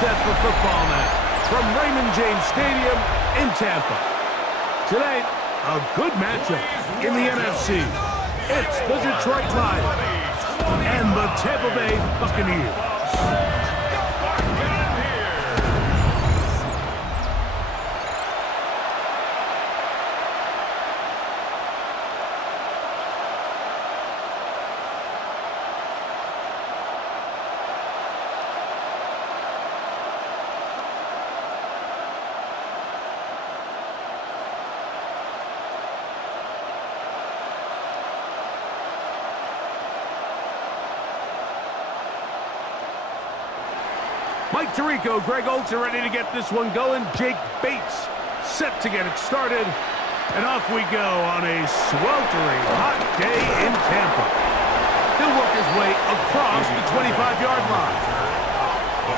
set for football now from Raymond James Stadium in Tampa. Today, a good matchup in the NFC. It's the Detroit Lions and the Tampa Bay Buccaneers. Mike Tirico, Greg Olsen ready to get this one going. Jake Bates set to get it started. And off we go on a sweltering hot day in Tampa. He'll work his way across the 25-yard line.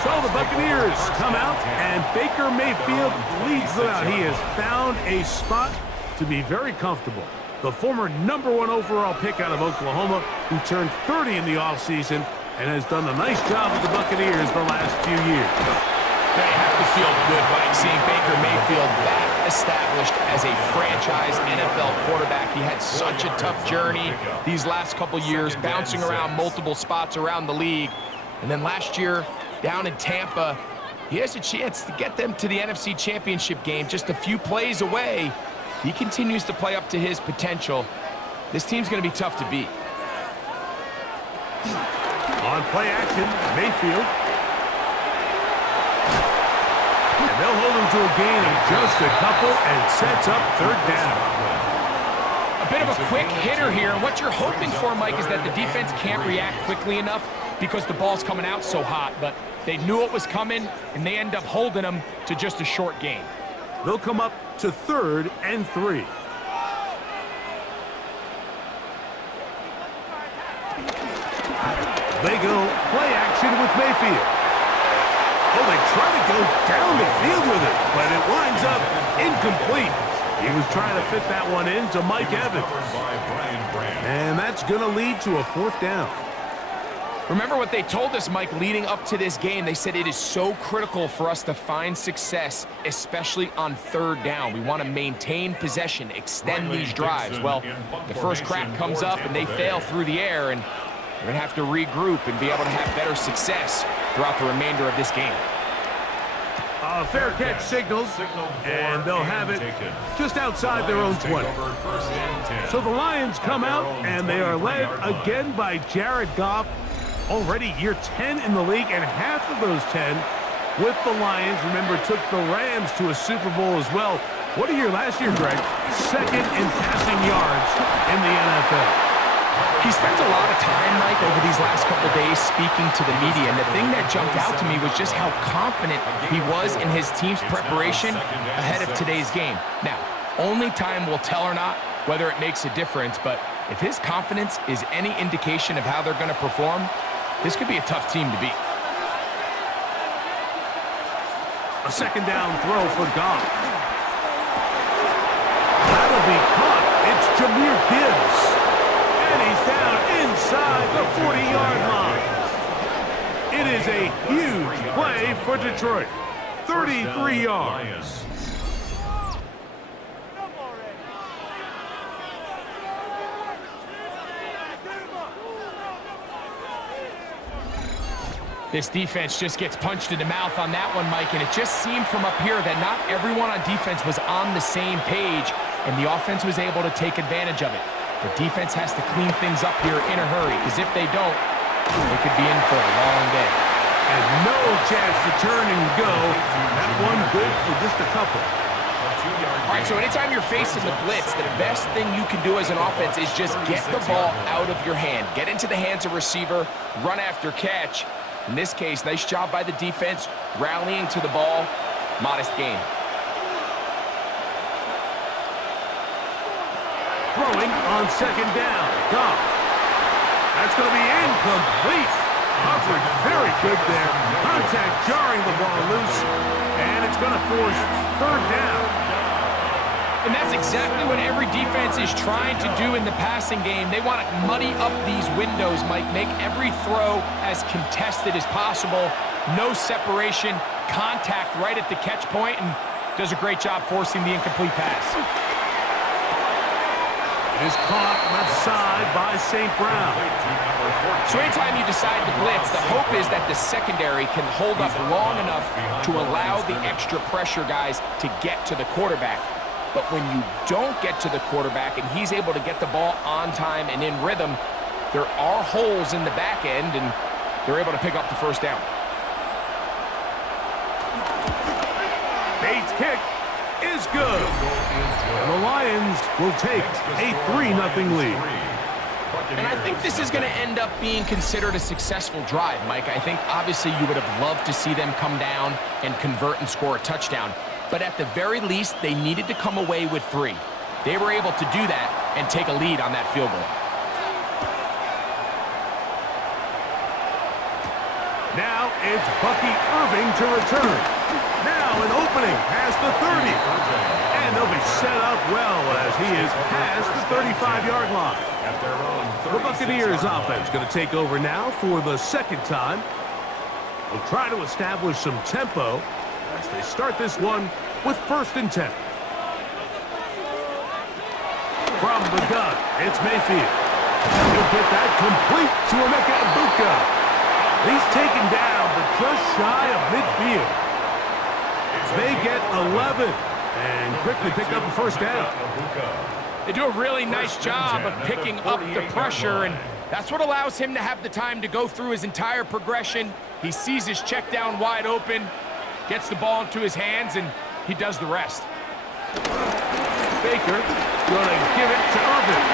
So the Buccaneers come out, and Baker Mayfield leads them out. He has found a spot to be very comfortable. The former #1 overall pick out of Oklahoma, who turned 30 in the offseason, and has done a nice job with the Buccaneers the last few years. They have to feel good, Mike, seeing Baker Mayfield back established as a franchise NFL quarterback. He had such a tough journey these last couple years, bouncing around multiple spots around the league. And then last year, down in Tampa, he has a chance to get them to the NFC Championship game just a few plays away. He continues to play up to his potential. This team's going to be tough to beat. On play action, Mayfield. And they'll hold him to a gain of just a couple and sets up third down. A bit of a quick hitter here. And what you're hoping for, Mike, is that the defense can't react quickly enough because the ball's coming out so hot. But they knew it was coming, and they end up holding him to just a short gain. They'll come up to 3rd and 3. They go play action with Mayfield. Oh, they try to go down the field with it, but it winds up incomplete. He was trying to fit that one in to Mike Evans. And that's going to lead to a 4th down. Remember what they told us, Mike, leading up to this game. They said it is so critical for us to find success, especially on 3rd down. We want to maintain possession, extend these drives. Well, the first crack comes up, and they fail through the air, and we're going to have to regroup and be able to have better success throughout the remainder of this game. A fair catch signals, and they'll have it just outside their own 20. So the Lions come out, and they are led again by Jared Goff. Already year 10 in the league, and half of those 10 with the Lions. Remember, took the Rams to a Super Bowl as well. What a year last year, Greg. 2nd in passing yards in the NFL. He spent a lot of time, Mike, over these last couple days speaking to the media, and the thing that jumped out to me was just how confident he was in his team's preparation ahead of today's game. Now, only time will tell or not whether it makes a difference, but if his confidence is any indication of how they're going to perform, this could be a tough team to beat. A 2nd down throw for Goff. That'll be caught. It's Jahmyr Gibbs. And he's down inside the 40-yard line. It is a huge play for Detroit. 33 yards. This defense just gets punched in the mouth on that one, Mike, and it just seemed from up here that not everyone on defense was on the same page, and the offense was able to take advantage of it. The defense has to clean things up here in a hurry, because if they don't, they could be in for a long day. And no chance to turn and go. That one good for just a couple. All right, so anytime you're facing the blitz, the best thing you can do as an offense is just get the ball out of your hand. Get into the hands of receiver, run after catch. In this case, nice job by the defense, rallying to the ball. Modest gain. Throwing on 2nd down. Goff. That's going to be incomplete. Covered very good there. Contact jarring the ball loose. And it's going to force 3rd down. And that's exactly what every defense is trying to do in the passing game. They want to muddy up these windows, Mike, make every throw as contested as possible. no separation, contact right at the catch point, and does a great job forcing the incomplete pass. It is caught left side by St. Brown. So anytime you decide to blitz, the hope is that the secondary can hold up long enough to allow the extra pressure guys to get to the quarterback. But when you don't get to the quarterback and he's able to get the ball on time and in rhythm, there are holes in the back end, and they're able to pick up the first down. Bates' kick is good. And the Lions will take a 3-0 lead. And I think this is going to end up being considered a successful drive, Mike. I think obviously you would have loved to see them come down and convert and score a touchdown. But at the very least, they needed to come away with 3. They were able to do that and take a lead on that field goal. Now it's Bucky Irving to return. Now an opening past the 30. And they'll be set up well as he is past the 35-yard line. The Buccaneers offense going to take over now for the second time. They'll try to establish some tempo as they start this one with 1st and 10. From the gun, it's Mayfield. And he'll get that complete to Emeka Egbuka. He's taken down, but just shy of midfield. They get 11 and quickly pick up the first down. They do a really nice job of picking up the pressure, and that's what allows him to have the time to go through his entire progression. He sees his check down wide open, gets the ball into his hands, and he does the rest. Baker going to give it to Irvin.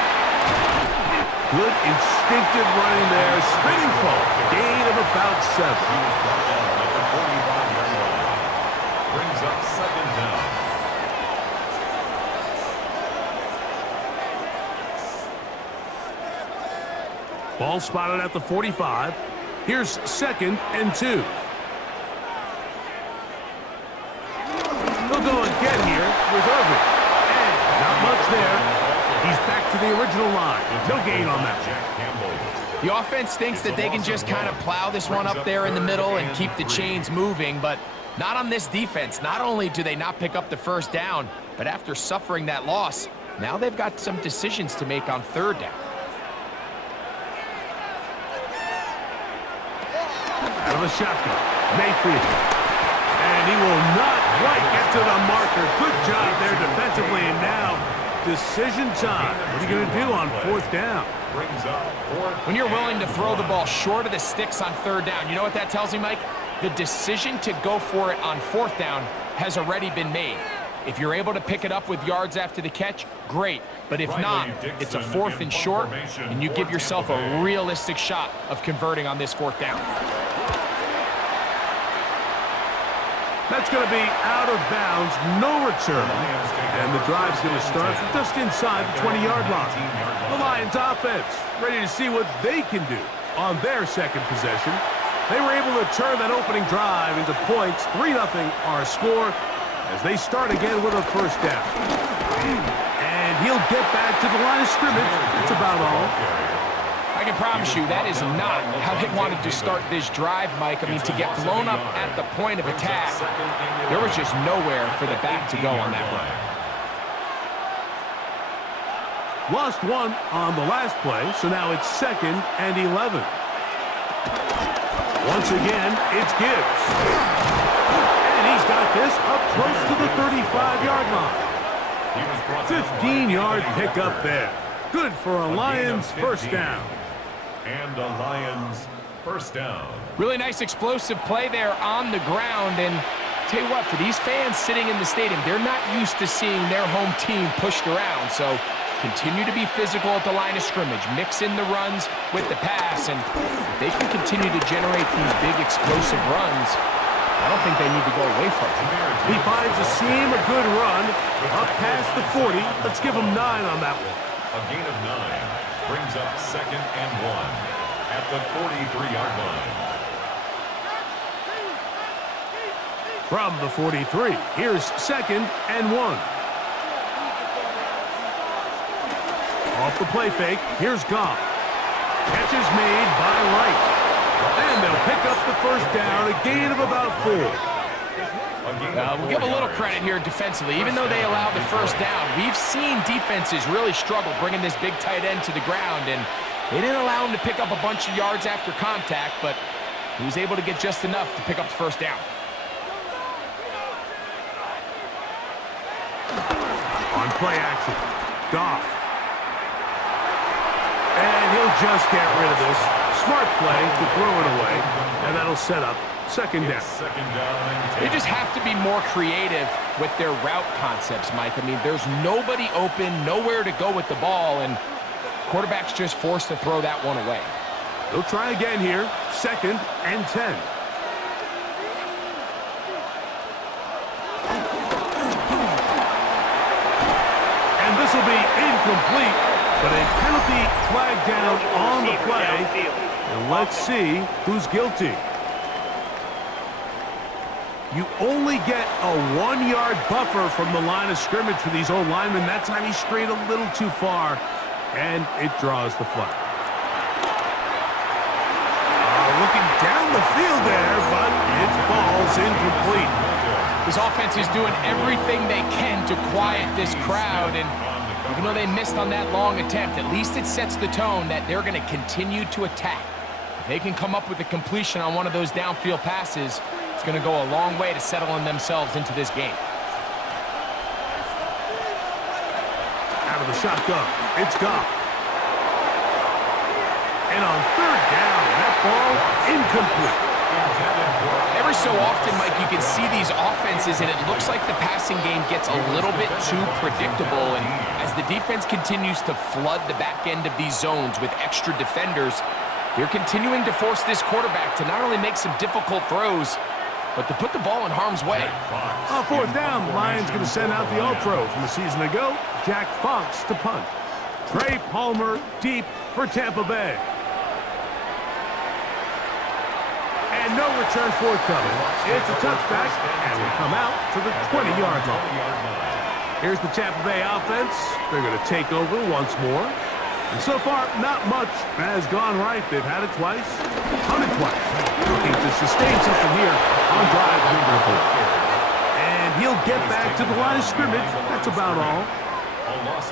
Good instinctive running there, spinning fall. Gain of about 7. Brings up 2nd down. Ball spotted at the 45. Here's 2nd and 2. They'll go again here with Irvin. And not much there. He's back to the original line. No gain on that. The offense thinks that they can just kind of plow this one up there in the middle and keep the chains moving, but not on this defense. Not only do they not pick up the first down, but after suffering that loss, now they've got some decisions to make on 3rd down. Out of the shotgun, Mayfield. And he will not quite get to the marker. Good job there defensively, and now decision time. What are you going to do on 4th down? When you're willing to throw the ball short of the sticks on 3rd down, you know what that tells me, Mike? The decision to go for it on 4th down has already been made. If you're able to pick it up with yards after the catch, great. But if not, it's a 4th and short, and you give yourself a realistic shot of converting on this 4th down. That's going to be out of bounds, no return. And the drive's going to start from just inside the 20-yard line. The Lions offense ready to see what they can do on their 2nd possession. They were able to turn that opening drive into points. 3-0 our score as they start again with a 1st down. And he'll get back to the line of scrimmage. That's about all. I can promise you that is not how they wanted to start this drive, Mike. I mean, to get blown up at the point of attack, there was just nowhere for the back to go on that run. Lost 1 on the last play, so now it's 2nd and 11. Once again, it's Gibbs. And he's got this up close to the 35-yard line. 15-yard pickup there. Good for a Lions 1st down. And a Lions 1st down. Really nice explosive play there on the ground, and tell you what, for these fans sitting in the stadium, they're not used to seeing their home team pushed around, so continue to be physical at the line of scrimmage, mix in the runs with the pass, and if they can continue to generate these big explosive runs, I don't think they need to go away from it. He finds a seam, a good run, up past the 40. Let's give him 9 on that one. A gain of 9 brings up 2nd and 1 at the 43-yard line. From the 43, here's 2nd and 1. Off the play fake, here's Goff. Catch is made by Wright. And they'll pick up the first down, a gain of about 4. We'll give a little credit here defensively. Even though they allowed the first down, we've seen defenses really struggle bringing this big tight end to the ground, and they didn't allow him to pick up a bunch of yards after contact, but he was able to get just enough to pick up the first down. On play action, Goff. And he'll just get rid of this. Smart play to throw it away, and that'll set up second down. They just have to be more creative with their route concepts, Mike. I mean, there's nobody open, nowhere to go with the ball, and quarterback's just forced to throw that one away. They'll try again here, 2nd and 10. And this will be incomplete, but a penalty flag down on the play. And let's see who's guilty. You only get a 1-yard buffer from the line of scrimmage for these old linemen. That time he strayed a little too far, and it draws the flag. Looking down the field there, but it falls incomplete. This offense is doing everything they can to quiet this crowd, and even though they missed on that long attempt, at least it sets the tone that they're going to continue to attack. If they can come up with a completion on one of those downfield passes, it's going to go a long way to settling themselves into this game. Out of the shotgun, it's Goff. And on 3rd down, that ball incomplete. Every so often, Mike, you can see these offenses, and it looks like the passing game gets a little bit too predictable. And as the defense continues to flood the back end of these zones with extra defenders, they're continuing to force this quarterback to not only make some difficult throws, but to put the ball in harm's way. On 4th down, Lions going to send out the All-Pro from a season ago, Jack Fox to punt. Trey Palmer deep for Tampa Bay. And no return forthcoming. It's a touchback, and will come out to the 20-yard line. Here's the Tampa Bay offense. They're going to take over once more. And so far, not much has gone right. They've had it twice, punted twice. Looking to sustain something here on drive number 4. And he'll get back to the line of scrimmage. That's about all.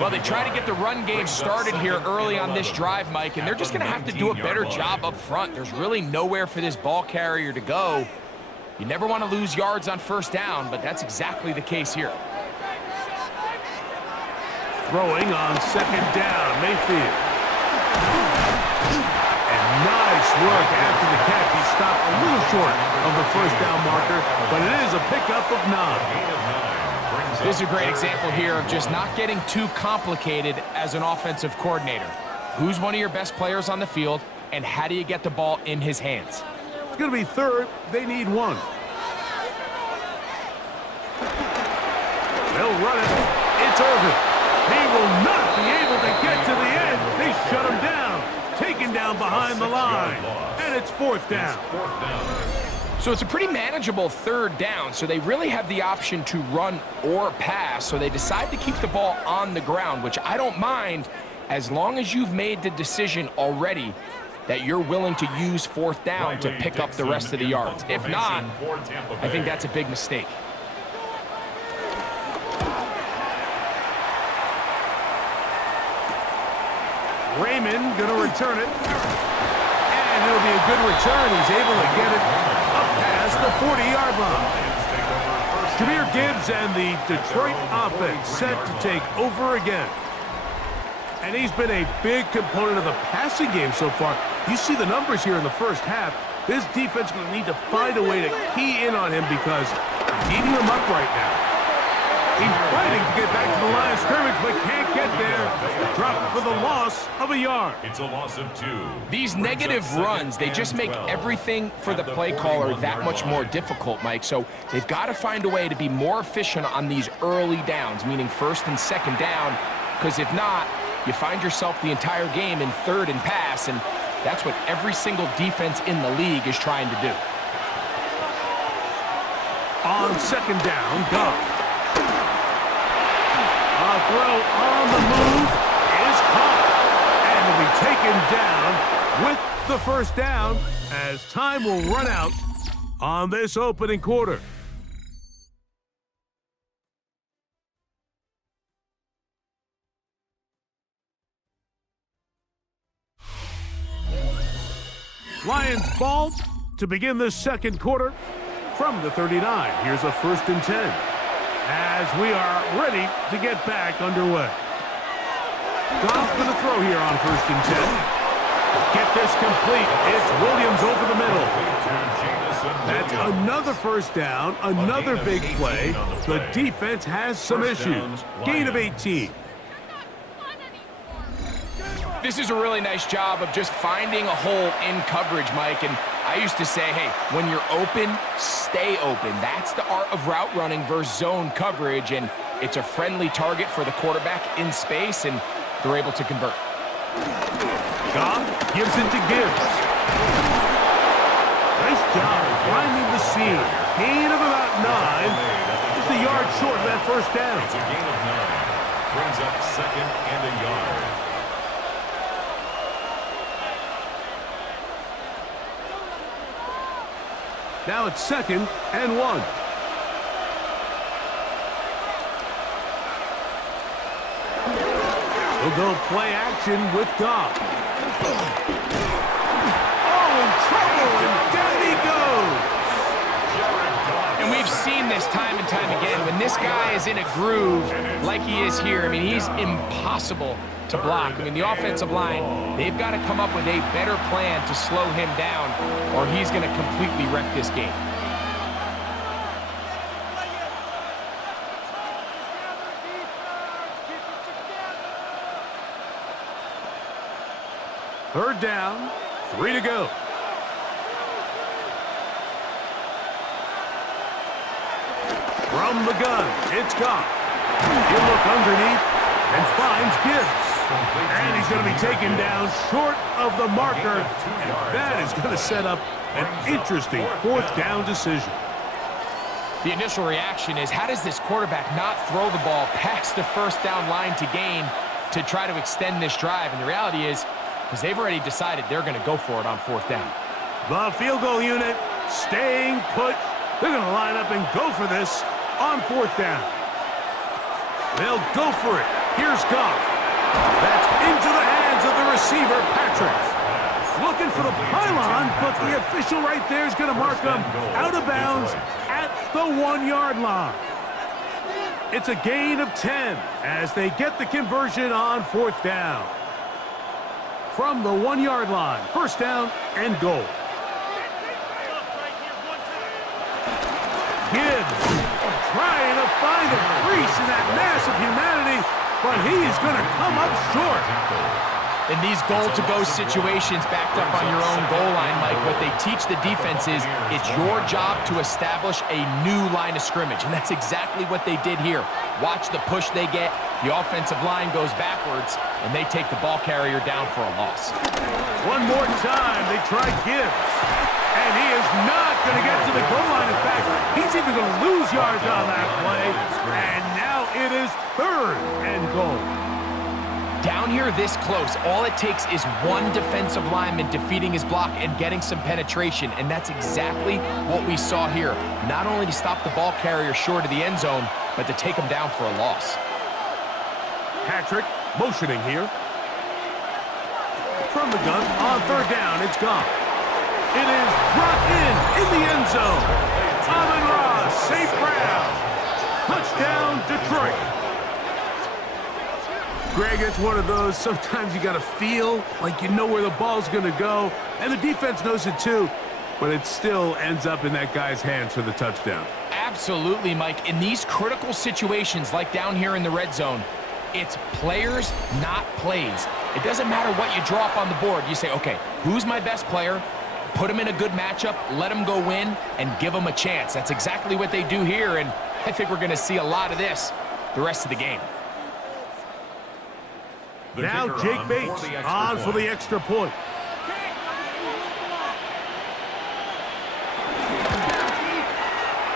Well, they try to get the run game started here early on this drive, Mike, and they're just going to have to do a better job up front. There's really nowhere for this ball carrier to go. You never want to lose yards on 1st down, but that's exactly the case here. Throwing on 2nd down, Mayfield. And nice work after the catch. He stopped a little short of the 1st down marker, but it is a pickup of 9. This is a great example here of just not getting too complicated as an offensive coordinator. Who's one of your best players on the field, and how do you get the ball in his hands? It's going to be 3rd. They need 1. They'll run it. It's Irvin. He will not be able to get to the end. They shut him down. Taken down behind the line. And it's 4th down. So it's a pretty manageable 3rd down, so they really have the option to run or pass, so they decide to keep the ball on the ground, which I don't mind as long as you've made the decision already that you're willing to use 4th down to pick up the rest of the yards. If not, I think that's a big mistake. Raymond going to return it. And it'll be a good return. He's able to get it up past the 40-yard line. Jahmyr Gibbs and the Detroit offense set to take over again. And he's been a big component of the passing game so far. You see the numbers here in the first half. This defense is going to need to find a way to key in on him because he's eating them up right now. He's fighting to get back to the line of scrimmage, but can't get there. Dropped for the loss of a yard. It's a loss of 2. These negative runs, they just make everything for the play caller that much more difficult, Mike. So they've got to find a way to be more efficient on these early downs, meaning 1st and 2nd down, because if not, you find yourself the entire game in 3rd and pass, and that's what every single defense in the league is trying to do. On 2nd down, Goff. A throw on the move is caught. And the taken down with the first down as time will run out on this opening quarter. Lions ball to begin this second quarter from the 39. Here's a 1st and 10 as we are ready to get back underway. Goff going to throw here on 1st and 10. Get this complete. It's Williams over the middle. That's another first down, another big play. The defense has some issues. Gain of 18. This is a really nice job of just finding a hole in coverage, Mike. And I used to say, hey, when you're open, stay open. That's the art of route running versus zone coverage. And it's a friendly target for the quarterback in space, and they're able to convert. Goff gives it to Gibbs. Nice job finding the seam. Gain of about 9. Just a yard short of that first down. It's a gain of 9. Brings up 2nd and a yard. Now it's 2nd and 1. He'll go play action with Goff. Oh, in trouble, and down he goes. And we've seen this time and time again. When this guy is in a groove like he is here, I mean, he's impossible to block. I mean, the offensive line, they've got to come up with a better plan to slow him down, or he's going to completely wreck this game. Third down, 3 to go. From the gun, it's Goff. He'll look underneath and finds Gibbs. And he's going to be taken down short of the marker. And that is going to set up an interesting 4th down decision. The initial reaction is, how does this quarterback not throw the ball past the first down line to gain to try to extend this drive? And the reality is, because they've already decided they're going to go for it on 4th down. The field goal unit staying put. They're going to line up and go for this on 4th down. They'll go for it. Here's Goff. That's into the hands of the receiver, Patrick. Looking for the pylon, but the official right there is going to mark him out of bounds at the 1-yard line. It's a gain of 10 as they get the conversion on 4th down. From the 1-yard line, 1st down and goal. Gibbs trying to find a crease in that mass of humanity, but he's going to come up short. In these goal-to-go situations backed up on your own goal line, Mike, what they teach the defense is it's your job to establish a new line of scrimmage, and that's exactly what they did here. Watch the push they get. The offensive line goes backwards, and they take the ball carrier down for a loss. One more time, they try Gibbs. And he is not going to get to the goal line. In fact, he's even going to lose yards on that play. And now it is 3rd and goal. Down here this close, all it takes is one defensive lineman defeating his block and getting some penetration, and that's exactly what we saw here. Not only to stop the ball carrier short of the end zone, but to take him down for a loss. Patrick motioning here. From the gun on 3rd down, it's Goff. It is brought in the end zone. Amon-Ra, St. Brown. Touchdown, Detroit. Greg, it's one of those, sometimes you got to feel like you know where the ball's going to go, and the defense knows it too, but it still ends up in that guy's hands for the touchdown. Absolutely, Mike. In these critical situations, like down here in the red zone, it's players, not plays. It doesn't matter what you draw up on the board. You say, okay, who's my best player? Put him in a good matchup, let him go win, and give him a chance. That's exactly what they do here, and I think we're going to see a lot of this the rest of the game. Now Jake Bates on for the extra point.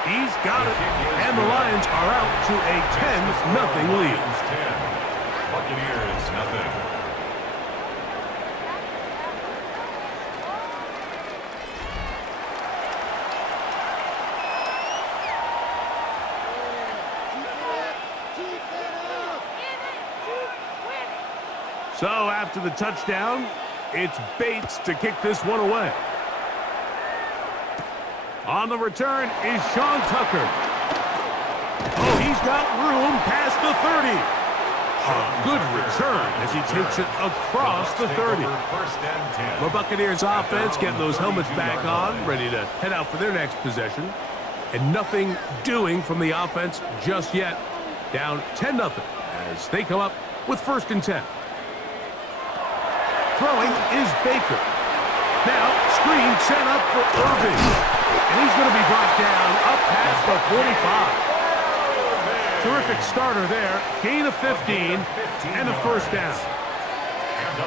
He's got it, and the Lions are out to a 10-0 lead. Buccaneers, nothing. So after the touchdown, it's Bates to kick this one away. On the return is Sean Tucker. Oh, he's got room past the 30. A good return as he takes it across the 30. The Buccaneers offense getting those helmets back on, ready to head out for their next possession. And nothing doing from the offense just yet. Down 10-0 as they come up with 1st and 10. Throwing is Baker. Now, screen set up for Irving. And he's going to be brought down up past the 45. Terrific starter there. Gain of 15 and a 1st down.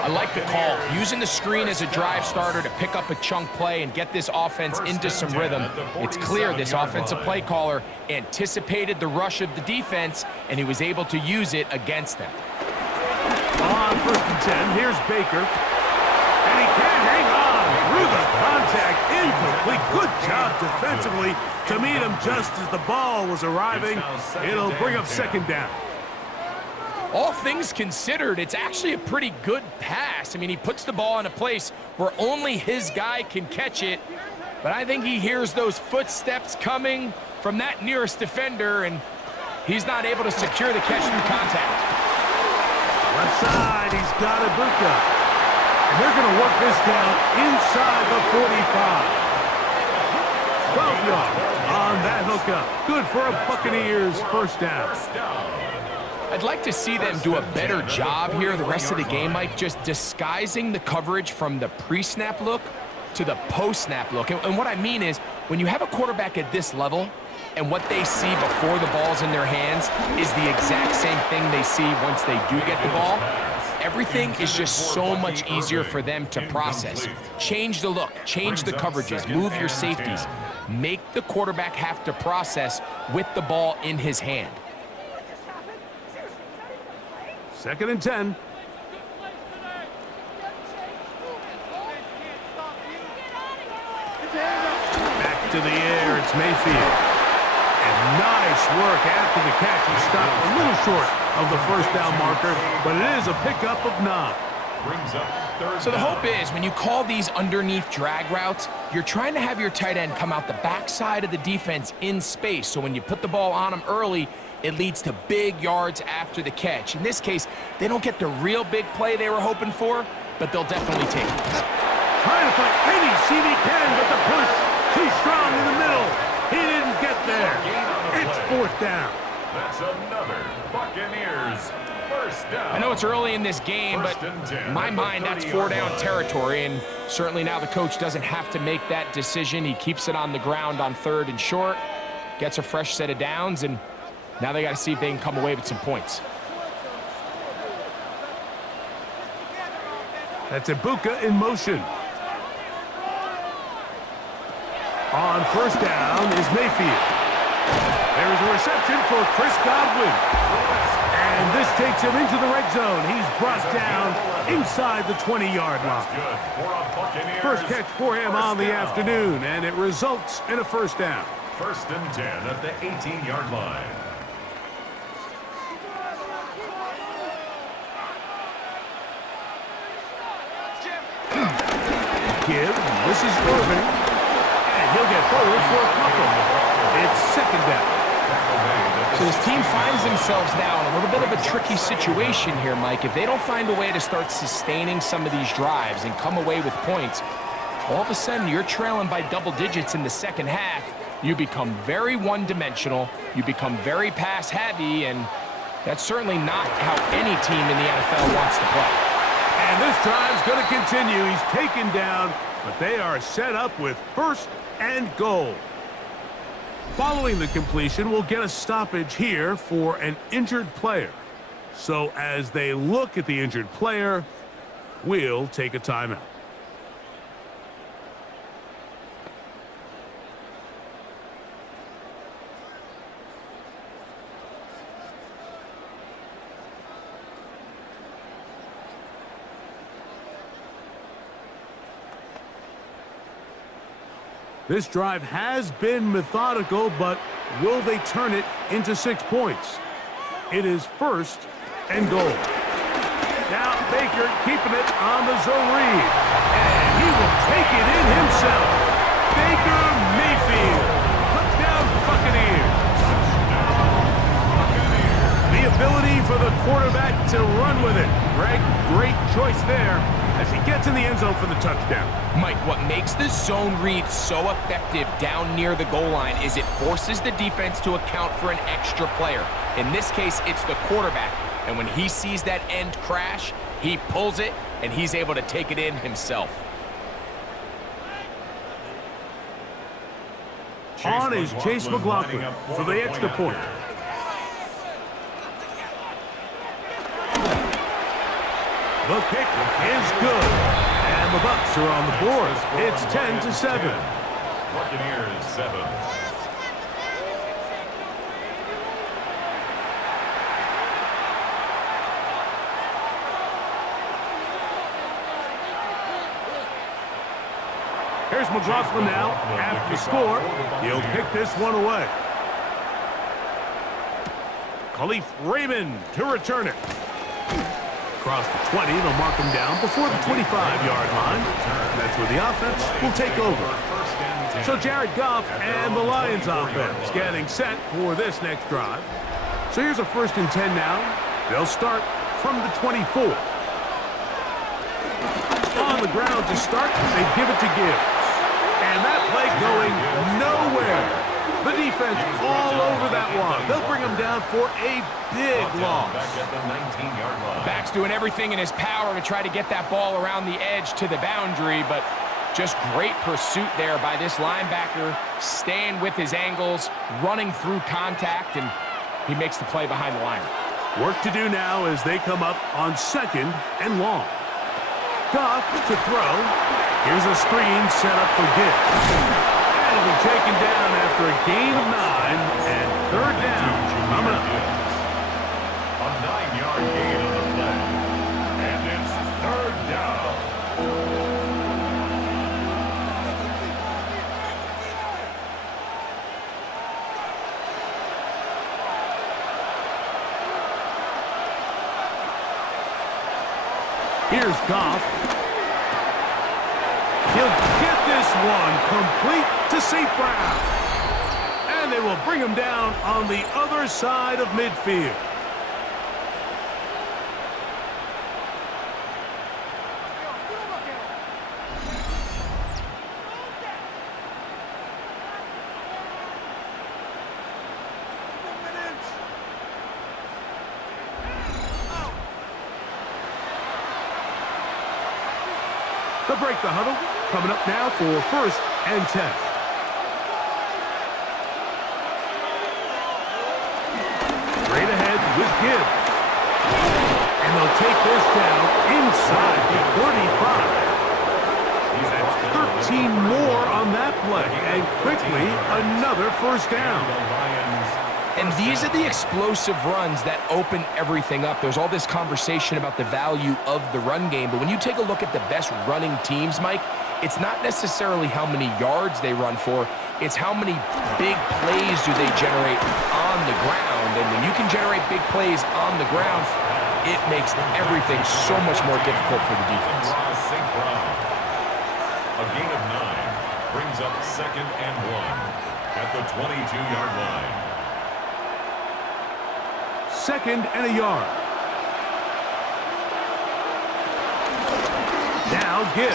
I like the call. Using the screen as a drive starter to pick up a chunk play and get this offense into some rhythm. It's clear this offensive play caller anticipated the rush of the defense, and he was able to use it against them. On 1st and 10, here's Baker. And he can't hang on through the contact. Incomplete. Good job defensively to meet him just as the ball was arriving. It'll bring up 2nd down. All things considered, it's actually a pretty good pass. I mean, he puts the ball in a place where only his guy can catch it. But I think he hears those footsteps coming from that nearest defender, and he's not able to secure the catch through contact. Left side, he's got Ibuka. And they're going to work this down inside the 45. 12 yards on that hookup. Good for a Buccaneers 1st down. I'd like to see them do a better job here the rest of the game, Mike, just disguising the coverage from the pre-snap look to the post-snap look. And what I mean is, when you have a quarterback at this level and what they see before the ball's in their hands is the exact same thing they see once they do get the ball, everything is just so much easier for them to process. Change the look, change the coverages, move your safeties. Make the quarterback have to process with the ball in his hand. 2nd and 10. Back to the air, it's Mayfield. And nice work after the catch. He stopped a little short of the 1st down marker, but it is a pickup of 9. So the hope is, when you call these underneath drag routes, you're trying to have your tight end come out the backside of the defense in space. So when you put the ball on him early, it leads to big yards after the catch. In this case, they don't get the real big play they were hoping for, but they'll definitely take it. Trying to find any seam he can, but the push too strong in the middle. He didn't get there. It's 4th down. That's another Buccaneers 1st down. I know it's early in this game, but in my mind, that's 4-down territory, and certainly now the coach doesn't have to make that decision. He keeps it on the ground on 3rd and short, gets a fresh set of downs, and now they got to see if they can come away with some points. That's Ibuka in motion. On 1st down is Mayfield. There's a reception for Chris Godwin. And this takes him into the red zone. He's brought down inside the 20-yard line. First catch for him on the afternoon, and it results in a 1st down. 1st and 10 at the 18-yard line. This is Irving, and he'll get forward for a couple. It's 2nd down. So this team finds themselves now in a little bit of a tricky situation here, Mike. If they don't find a way to start sustaining some of these drives and come away with points, all of a sudden you're trailing by double digits in the 2nd half. You become very one-dimensional, you become very pass-heavy, and that's certainly not how any team in the NFL wants to play. And this drive's going to continue. He's taken down, but they are set up with 1st and goal. Following the completion, we'll get a stoppage here for an injured player. So as they look at the injured player, we'll take a timeout. This drive has been methodical, but will they turn it into 6 points? It is 1st and goal. Now Baker keeping it on the zone read. And he will take it in himself. Baker Mayfield. Touchdown Buccaneers. The ability for the quarterback to run with it. Greg, great choice there as he gets in the end zone for the touchdown. Mike, what makes the zone read so effective down near the goal line is it forces the defense to account for an extra player. In this case, it's the quarterback. And when he sees that end crash, he pulls it, and he's able to take it in himself. On is Chase McLaughlin for the extra point. The kick is good. And the Bucs are on the board. It's 10-7. Buccaneers 7. Here's McLaughlin now. After the score, he'll kick this one away. Khalif Raymond to return it. Across the 20, they'll mark him down before the 25-yard line. That's where the offense will take over. So Jared Goff and the Lions offense getting set for this next drive. So here's a 1st and 10 now. They'll start from the 24. On the ground to start, they give it to Gibbs. And that play going nowhere. The defense all over that one. They'll bring him down for a big loss. Back at the 19-yard line. Back's doing everything in his power to try to get that ball around the edge to the boundary, but just great pursuit there by this linebacker, staying with his angles, running through contact, and he makes the play behind the line. Work to do now as they come up on 2nd and long. Goff to throw. Here's a screen set up for Gibbs. And it'll be taken down after a gain of 9 and 3rd down. Coming up. A 9-yard gain on the play. And it's 3rd down. Here's Goff. He'll get this one complete to St. Brown. And they will bring him down on the other side of midfield. They'll break the huddle. Coming up now for 1st and 10. Straight ahead with Gibbs. And they'll take this down inside the 35. That's 13 more on that play. And quickly, another 1st down. And these are the explosive runs that open everything up. There's all this conversation about the value of the run game, but when you take a look at the best running teams, Mike, it's not necessarily how many yards they run for, it's how many big plays do they generate on the ground. And when you can generate big plays on the ground, it makes everything so much more difficult for the defense. A gain of 9 brings up 2nd and 1 at the 22-yard line. 2nd and a yard. Now Gibbs.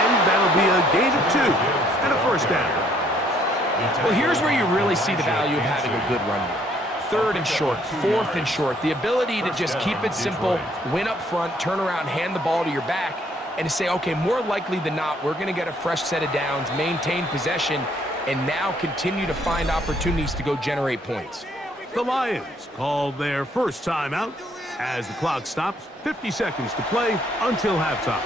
And that'll be a gain of 2 and a 1st down. Well, here's where you really see the value of having a good run game. 3rd and short, 4th and short. The ability to just keep it simple, win up front, turn around, hand the ball to your back, and to say, okay, more likely than not, we're going to get a fresh set of downs, maintain possession, and now continue to find opportunities to go generate points. The Lions called their first timeout as the clock stops. 50 seconds to play until halftime.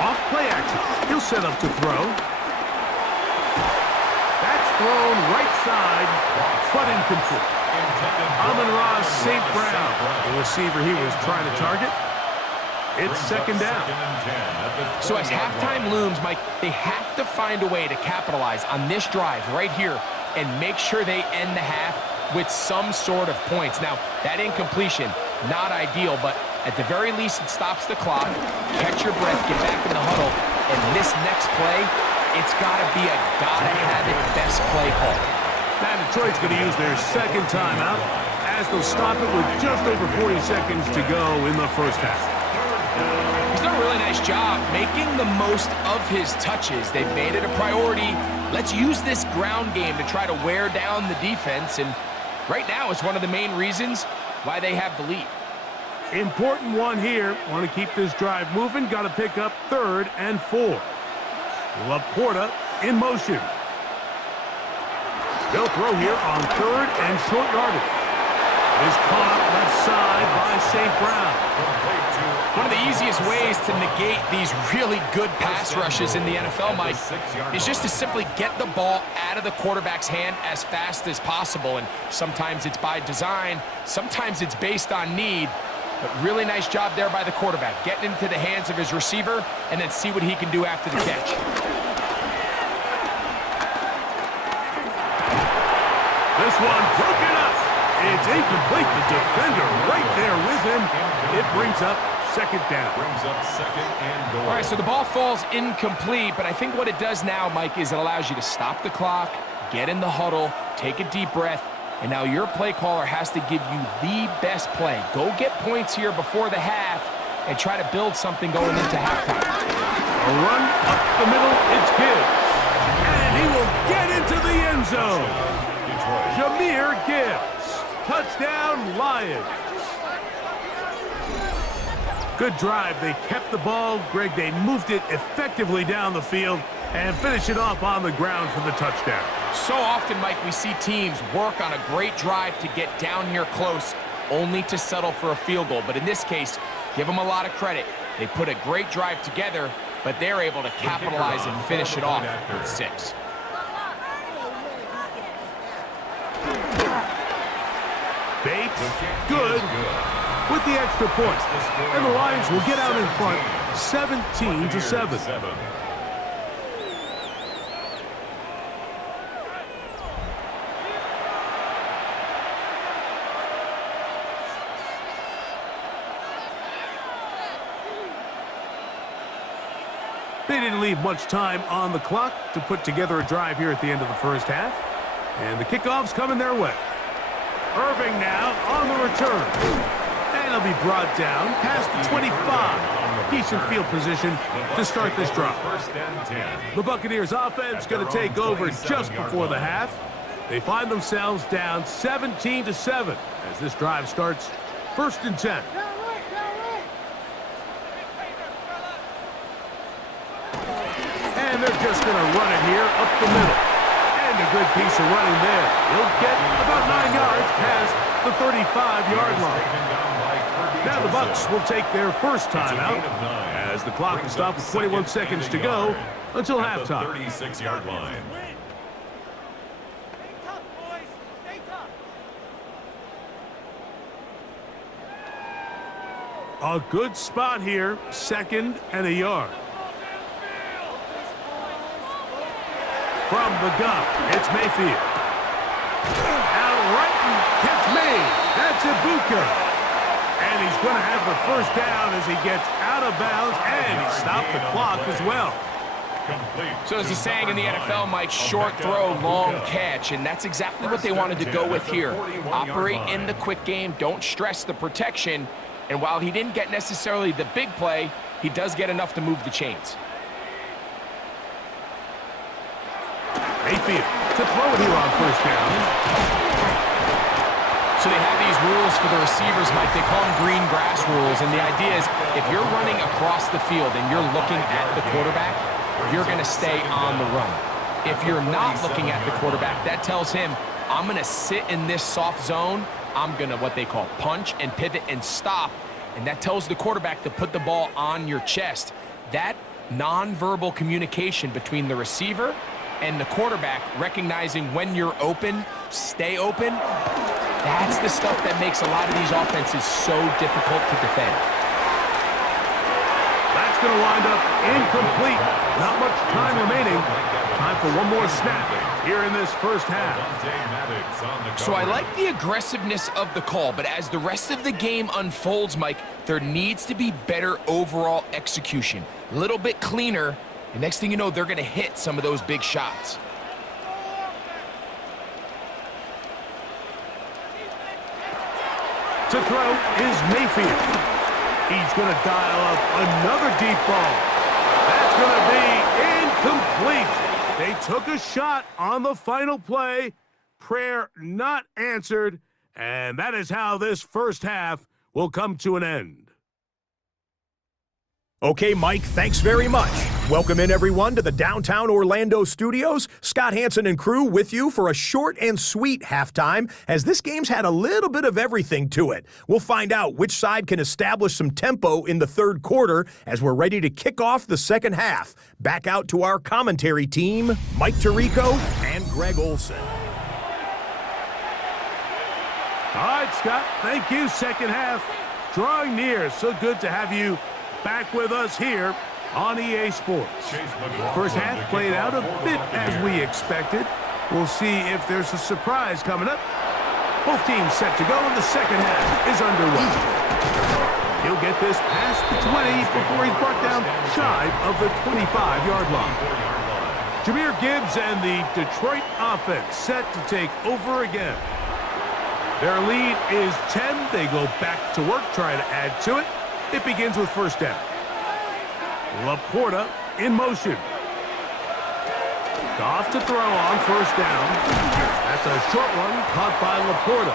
Off play action. He'll set up to throw. Thrown right side, but incomplete. Amon-Ra St. Brown, the receiver he was trying to target. It's second down. So as halftime looms, Mike, they have to find a way to capitalize on this drive right here and make sure they end the half with some sort of points. Now, that incompletion, not ideal, but at the very least, it stops the clock. Catch your breath, get back in the huddle, and this next play, it's got to be a gotta-have-it best play call. Now Detroit's going to use their second timeout as they'll stop it with just over 40 seconds to go in the first half. He's done a really nice job making the most of his touches. They've made it a priority. Let's use this ground game to try to wear down the defense, and right now it's one of the main reasons why they have the lead. Important one here. Want to keep this drive moving. Got to pick up 3rd and 4. Laporta in motion. They'll throw here on 3rd and short yardage. Is caught left side by St. Brown. One of the easiest ways to negate these really good pass rushes in the NFL, Mike, is just to simply get the ball out of the quarterback's hand as fast as possible. And sometimes it's by design, sometimes it's based on need. But really nice job there by the quarterback, getting into the hands of his receiver and then see what he can do after the catch. This one broken up. It's incomplete. The defender right there with him. It brings up second down. All right, so the ball falls incomplete, but I think what it does now, Mike, is it allows you to stop the clock, get in the huddle, take a deep breath, and now your play caller has to give you the best play. Go get points here before the half and try to build something going into halftime. A run up the middle, it's Gibbs. And he will get into the end zone. Jahmyr Gibbs. Touchdown, Lions. Good drive. They kept the ball. Greg, they moved it effectively down the field and finish it off on the ground for the touchdown. So often, Mike, we see teams work on a great drive to get down here close, only to settle for a field goal. But in this case, give them a lot of credit. They put a great drive together, but they're able to capitalize and finish it off with 6. Bates, good, with the extra point. And the Lions will get out in front, 17-7. They didn't leave much time on the clock to put together a drive here at the end of the first half. And the kickoff's coming their way. Irving now on the return. And he'll be brought down past the 25. Decent field position to start this drive. The Buccaneers offense going to take over just before the half. They find themselves down 17-7 as this drive starts 1st and 10. And they're just going to run it here up the middle. And a good piece of running there. He'll get about 9 yards past the 35-yard line. Now the Bucs will take their first timeout as the clock will stop with 21 seconds to go until halftime. 36-yard line. A good spot here, 2nd and a yard. From the gun, it's Mayfield. Out right and catch made. That's Ibuka. And he's going to have the first down as he gets out of bounds, and he stopped the clock as well. So there's a saying in the NFL, Mike, short throw, long catch, and that's exactly what they wanted to go with here. Operate in the quick game, don't stress the protection, and while he didn't get necessarily the big play, he does get enough to move the chains. Mayfield to throw it here on first down. So they have these rules for the receivers, Mike. They call them green grass rules, and the idea is if you're running across the field and you're looking at the quarterback, you're going to stay on the run. If you're not looking at the quarterback, that tells him, I'm going to sit in this soft zone. I'm going to what they call punch and pivot and stop, and that tells the quarterback to put the ball on your chest. That nonverbal communication between the receiver and the quarterback, recognizing when you're open, stay open, That's the stuff that makes a lot of these offenses so difficult to defend. That's going to wind up incomplete. Not much time remaining. Time for one more snap here in this first half. So I like the aggressiveness of the call, but as the rest of the game unfolds, Mike, there needs to be better overall execution. A little bit cleaner, and next thing you know, they're going to hit some of those big shots. To throw is Mayfield. He's going to dial up another deep ball. That's going to be incomplete. They took a shot on the final play. Prayer not answered. And that is how this first half will come to an end. Okay, Mike, thanks very much. Welcome in, everyone, to the downtown Orlando studios. Scott Hansen and crew with you for a short and sweet halftime, as this game's had a little bit of everything to it. We'll find out which side can establish some tempo in the third quarter as we're ready to kick off the second half. Back out to our commentary team, Mike Tirico and Greg Olson. All right, Scott, thank you. Second half drawing near. So good to have you back with us here on EA Sports. First half played out a bit as we expected. We'll see if there's a surprise coming up. Both teams set to go, and the second half is underway. He'll get this past the 20 before he's brought down shy of the 25-yard line. Jahmyr Gibbs and the Detroit offense set to take over again. Their lead is 10. They go back to work, try to add to it. It begins with first down. Laporta in motion. Goff to throw on first down. That's a short one caught by Laporta.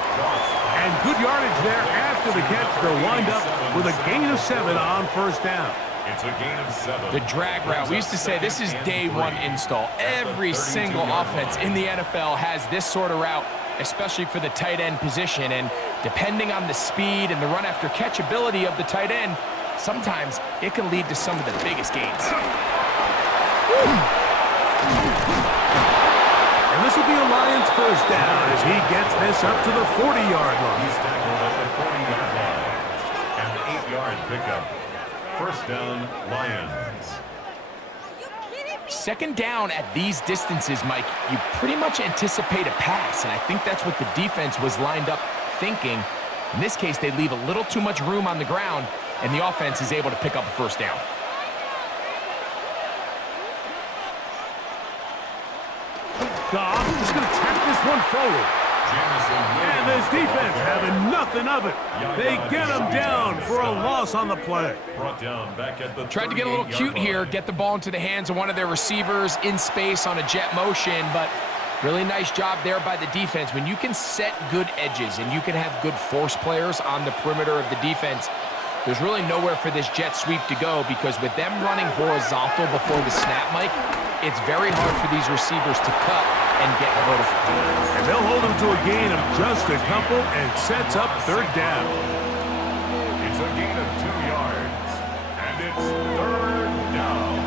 And good yardage there after the catch. They'll wind up with a gain of 7 on first down. It's a gain of 7. The drag route. We used to say this is day one install. Every single offense in the NFL has this sort of route, especially for the tight end position. And depending on the speed and the run after catch ability of the tight end, sometimes it can lead to some of the biggest gains. And this will be a Lions first down as he gets this up to the 40-yard line. He's tackled at the 40-yard line. And the 8-yard pickup. First down, Lions. Second down at these distances, Mike, you pretty much anticipate a pass, and I think that's what the defense was lined up thinking. In this case, they leave a little too much room on the ground, and the offense is able to pick up a first down. Goff just going to tap this one forward. And this defense having nothing of it. They get him down for a loss on the play. Tried to get a little cute here, get the ball into the hands of one of their receivers in space on a jet motion, but really nice job there by the defense. When you can set good edges and you can have good force players on the perimeter of the defense, there's really nowhere for this jet sweep to go, because with them running horizontal before the snap, Mike, it's very hard for these receivers to cut and get vertical. And they'll hold him to a gain of just a couple and sets up third down. It's a gain of 2 yards. And it's third down.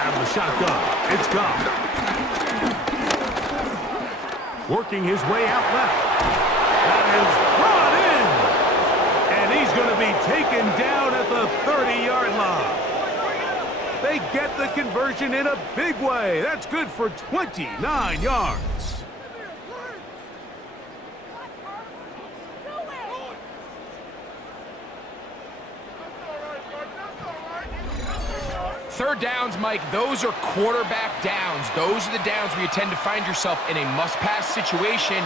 Out of the shotgun, it's Goff. Working his way out left. That is brought in. And he's going to be taken down at the 30-yard line. They get the conversion in a big way. That's good for 29 yards. Third downs, Mike, those are quarterback downs. Those are the downs where you tend to find yourself in a must-pass situation,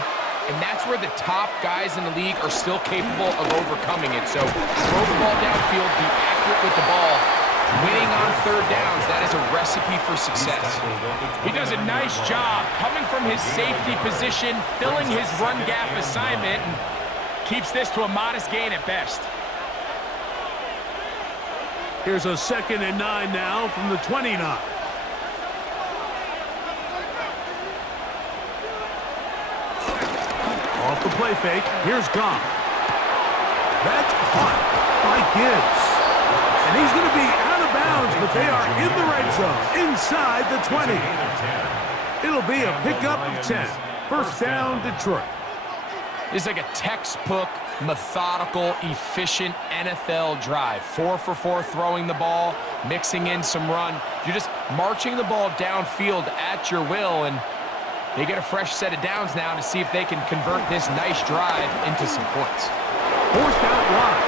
and that's where the top guys in the league are still capable of overcoming it. So throw the ball downfield, be accurate with the ball. Winning on third downs, that is a recipe for success. He does a nice job coming from his safety position, filling his run gap assignment, and keeps this to a modest gain at best. Here's a 2nd and 9 now from the 29. Off the play fake, here's Goff. That's caught by Gibbs. And he's going to be out of bounds, but they are in the red zone, inside the 20. It'll be a pickup of 10. First down, Detroit. It's like a textbook, methodical, efficient NFL drive. 4 for 4 throwing the ball, mixing in some run. You're just marching the ball downfield at your will, and they get a fresh set of downs now to see if they can convert this nice drive into some points. Forced out wide.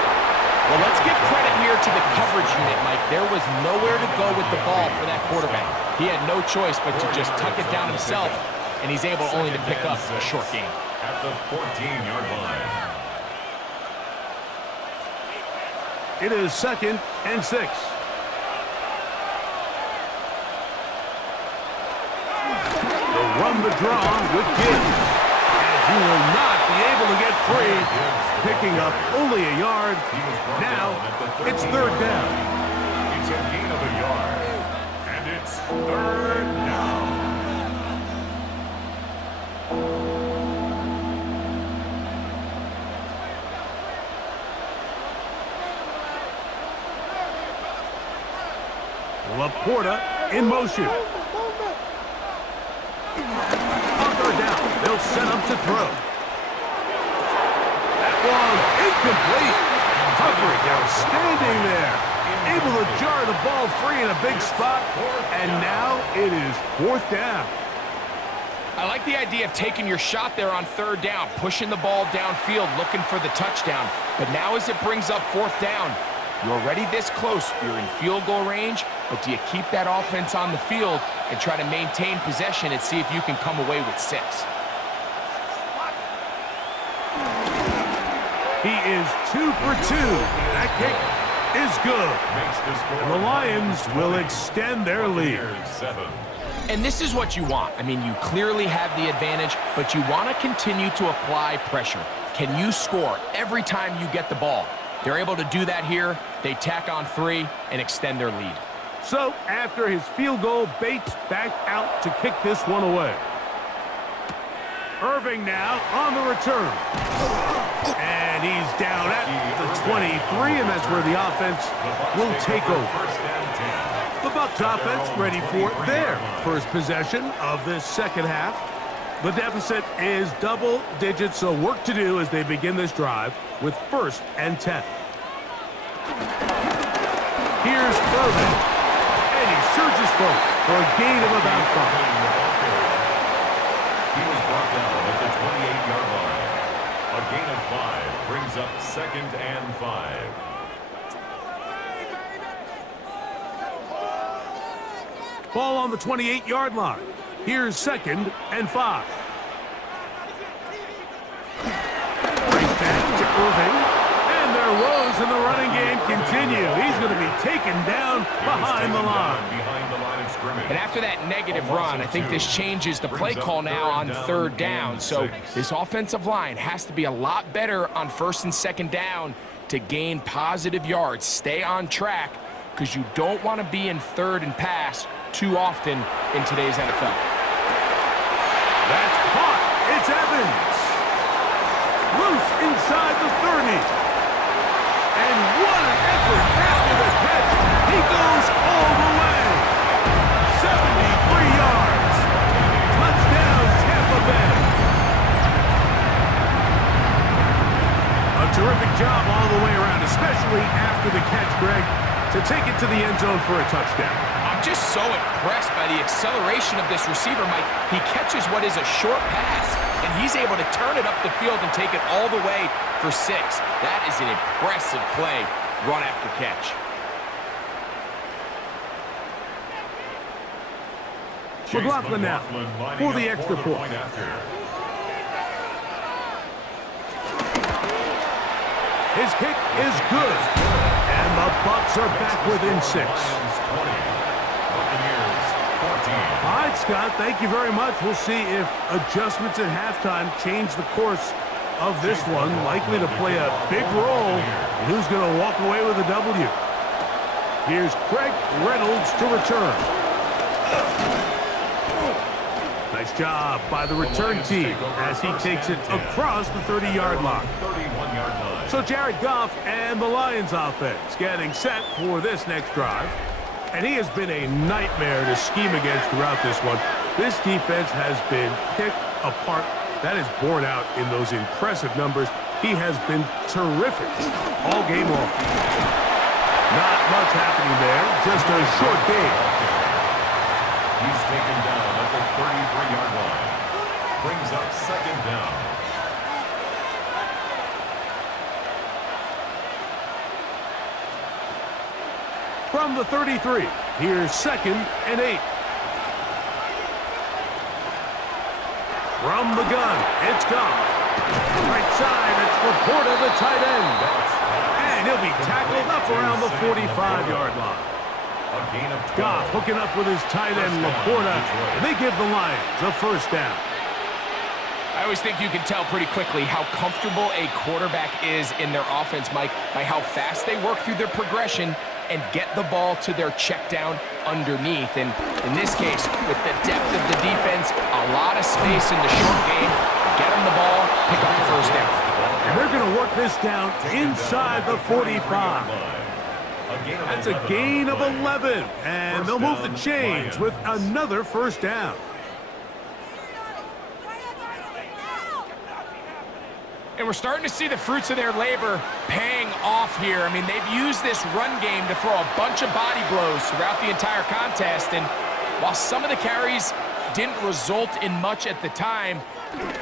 Well, let's give credit here to the coverage unit, Mike. There was nowhere to go with the ball for that quarterback. He had no choice but to just tuck it down himself, and he's able only to pick up a short gain. At the 14-yard line. It is 2nd and 6. They'll run the draw with Gibbs. And he will not be able to get free, picking up only a yard. Now, it's 3rd down. It's a gain of a yard. And it's 3rd down. Laporta in motion. On 3rd down, they'll set up to throw. That one incomplete. Humphrey now standing there, able to jar the ball free in a big spot, and now it is 4th down. I like the idea of taking your shot there on 3rd down, pushing the ball downfield, looking for the touchdown. But now as it brings up 4th down, you're already this close. You're in field goal range, but do you keep that offense on the field and try to maintain possession and see if you can come away with 6? He is 2 for 2. That kick is good. And the Lions will extend their lead. And this is what you want. I mean, you clearly have the advantage, but you want to continue to apply pressure. Can you score every time you get the ball? They're able to do that here. They tack on 3 and extend their lead. So, after his field goal, Bates back out to kick this one away. Irving now on the return. And he's down at the 23, and that's where the offense will take over. The Bucs offense ready for their first possession of this second half. The deficit is double digits, so work to do as they begin this drive with 1st and 10. Here's Irving, and he surges forward for a gain of about 5. He was brought down at the 28-yard line. A gain of 5 brings up 2nd and 5. Ball on the 28-yard line. Here's 2nd and 5. Right back to Irving. And their woes in the running game continue. He's going to be taken down behind the line. And after that negative run, I think this changes the play call now on 3rd down. So this offensive line has to be a lot better on 1st and 2nd down to gain positive yards. Stay on track because you don't want to be in 3rd and pass too often in today's NFL. That's caught. It's Evans. Loose inside the 30. And what an effort after the catch. He goes all the way. 73 yards. Touchdown, Tampa Bay. A terrific job all the way around, especially after the catch, Greg, to take it to the end zone for a touchdown. Just so impressed by the acceleration of this receiver, Mike. He catches what is a short pass, and he's able to turn it up the field and take it all the way for 6. That is an impressive play, run after catch. McLaughlin now for the extra point. His kick is good, and the Bucs are back within 6. All right, Scott, thank you very much. We'll see if adjustments at halftime change the course of this one. Likely to play a big role in who's going to walk away with a W. Here's Craig Reynolds to return. Nice job by the return team as he takes it across the 30-yard line. So Jared Goff and the Lions offense getting set for this next drive. And he has been a nightmare to scheme against throughout this one. This defense has been picked apart. That is borne out in those impressive numbers. He has been terrific all game long. Not much happening there, just a short game. He's taken down at the 33-yard line. Brings up second down. From the 33, here's 2nd and 8. From the gun, it's Goff. Right side, it's Laporta, the tight end. And he'll be tackled up around the 45-yard line. Goff hooking up with his tight end, Laporta, and they give the Lions a first down. I always think you can tell pretty quickly how comfortable a quarterback is in their offense, Mike, by how fast they work through their progression and get the ball to their check down underneath. And in this case, with the depth of the defense, a lot of space in the short game, get them the ball, pick up the first down. And they're going to work this down inside the 45. That's a gain of 11, and they'll move the chains with another first down. And we're starting to see the fruits of their labor paying off here. I mean, they've used this run game to throw a bunch of body blows throughout the entire contest. And while some of the carries didn't result in much at the time,